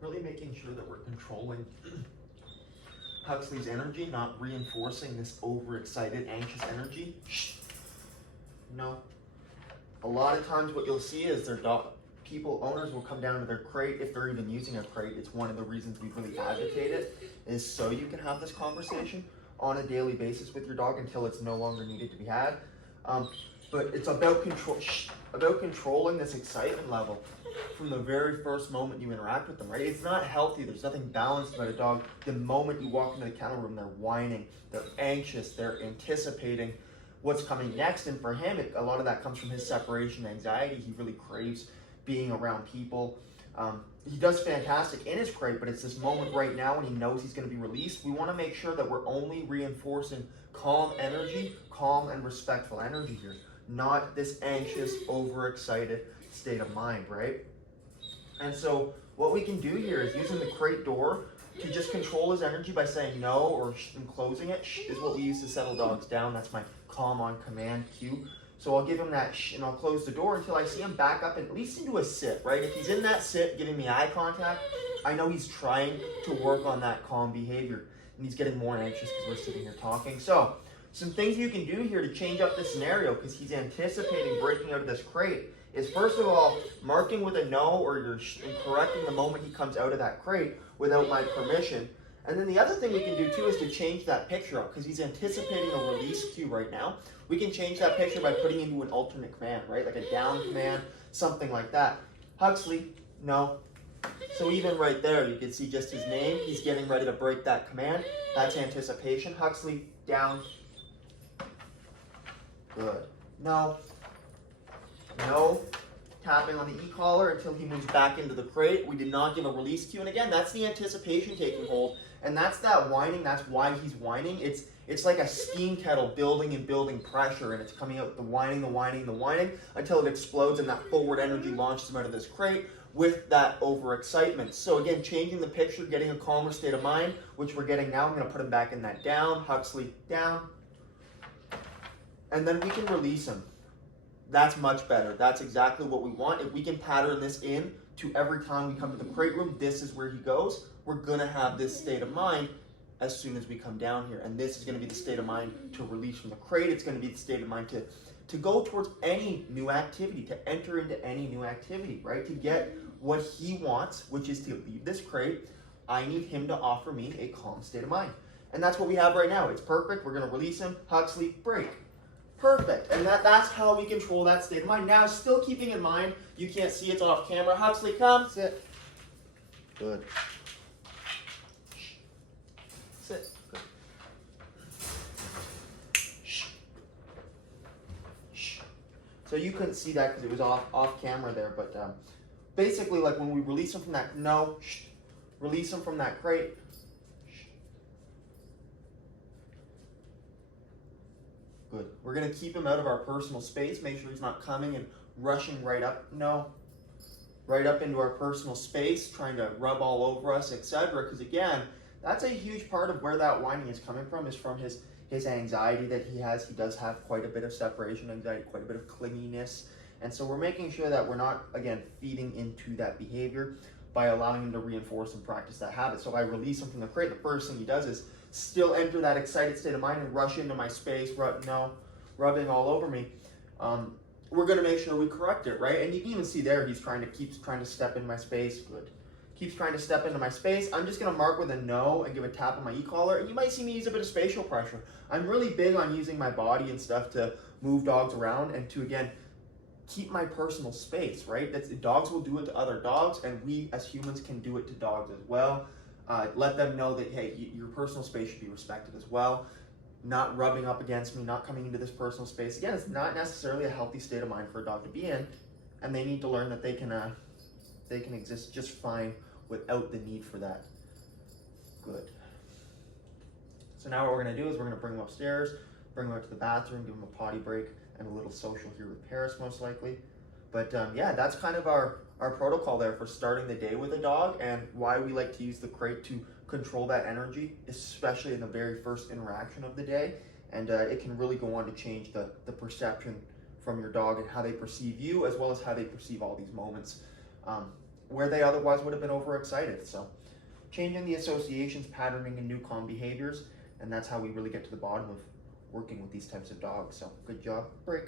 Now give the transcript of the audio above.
really making sure that we're controlling Huxley's energy, not reinforcing this overexcited, anxious energy. No. A lot of times what you'll see is owners will come down to their crate, if they're even using a crate. It's one of the reasons we really advocate it, is so you can have this conversation on a daily basis with your dog until it's no longer needed to be had. But it's about controlling this excitement level from the very first moment you interact with them, right? It's not healthy. There's nothing balanced about a dog. The moment you walk into the kennel room, they're whining, they're anxious, they're anticipating what's coming next. And for him, a lot of that comes from his separation anxiety. He really craves being around people. He does fantastic in his crate, but it's this moment right now when he knows he's going to be released. We want to make sure that we're only reinforcing calm energy, calm and respectful energy here, not this anxious, overexcited state of mind, right? And so what we can do here is using the crate door to just control his energy by saying no or closing it. Is what we use to settle dogs down. That's my calm on command cue. So I'll give him that and I'll close the door until I see him back up at least into a sit, right? If he's in that sit, giving me eye contact, I know he's trying to work on that calm behavior and he's getting more anxious because we're sitting here talking. So some things you can do here to change up the scenario because he's anticipating breaking out of this crate is, first of all, marking with a no, or you're correcting the moment he comes out of that crate without my permission. And then the other thing we can do too is to change that picture up because he's anticipating a release cue right now. We can change that picture by putting into an alternate command, right? Like a down command, something like that. Huxley, no. So even right there, you can see just his name. He's getting ready to break that command. That's anticipation. Huxley, down. Good. No. No. Tapping on the e-collar until he moves back into the crate. We did not give a release cue. And again, that's the anticipation taking hold. And that's that whining. That's why he's whining. It's like a steam kettle building and building pressure, and it's coming out the whining, the whining, the whining, until it explodes and that forward energy launches him out of this crate with that overexcitement. So again, changing the picture, getting a calmer state of mind, which we're getting now. I'm going to put him back in that down. Huxley, down. And then we can release him. That's much better. That's exactly what we want. If we can pattern this in to every time we come to the crate room, this is where he goes. We're going to have this state of mind as soon as we come down here. And this is going to be the state of mind to release from the crate. It's going to be the state of mind to go towards any new activity, to enter into any new activity, right? To get what he wants, which is to leave this crate. I need him to offer me a calm state of mind. And that's what we have right now. It's perfect. We're going to release him. Huxley, break. Perfect. And that's how we control that state of mind. Now, still keeping in mind, you can't see it's off camera. Huxley, come. Sit. Good. Sit. Good. So you couldn't see that because it was off camera there, but basically, like when we release him from that, no, release him from that crate. Good. We're going to keep him out of our personal space. Make sure he's not coming and rushing right up. No. Right up into our personal space, trying to rub all over us, etc. Because again, that's a huge part of where that whining is coming from, is from his anxiety that he has. He does have quite a bit of separation anxiety, quite a bit of clinginess. And so we're making sure that we're not, again, feeding into that behavior by allowing him to reinforce and practice that habit. So if I release him from the crate, the first thing he does is still enter that excited state of mind and rush into my space, rubbing all over me. We're going to make sure we correct it, right? And you can even see there, keeps trying to step in my space. Good. Keeps trying to step into my space. I'm just going to mark with a no and give a tap on my e-collar. And you might see me use a bit of spatial pressure. I'm really big on using my body and stuff to move dogs around and to, again, keep my personal space, right? Dogs will do it to other dogs, and we as humans can do it to dogs as well. Let them know that, hey, your personal space should be respected as well. Not rubbing up against me, not coming into this personal space. Again, it's not necessarily a healthy state of mind for a dog to be in, and they need to learn that they can exist just fine without the need for that. Good. So now what we're going to do is we're going to bring him upstairs, bring him out to the bathroom, give him a potty break, and a little social here with Paris most likely. But yeah, that's kind of our protocol there for starting the day with a dog, and why we like to use the crate to control that energy, especially in the very first interaction of the day. And it can really go on to change the perception from your dog and how they perceive you, as well as how they perceive all these moments. where they otherwise would have been overexcited. So changing the associations, patterning, and new calm behaviors, and that's how we really get to the bottom of working with these types of dogs. So good job, break.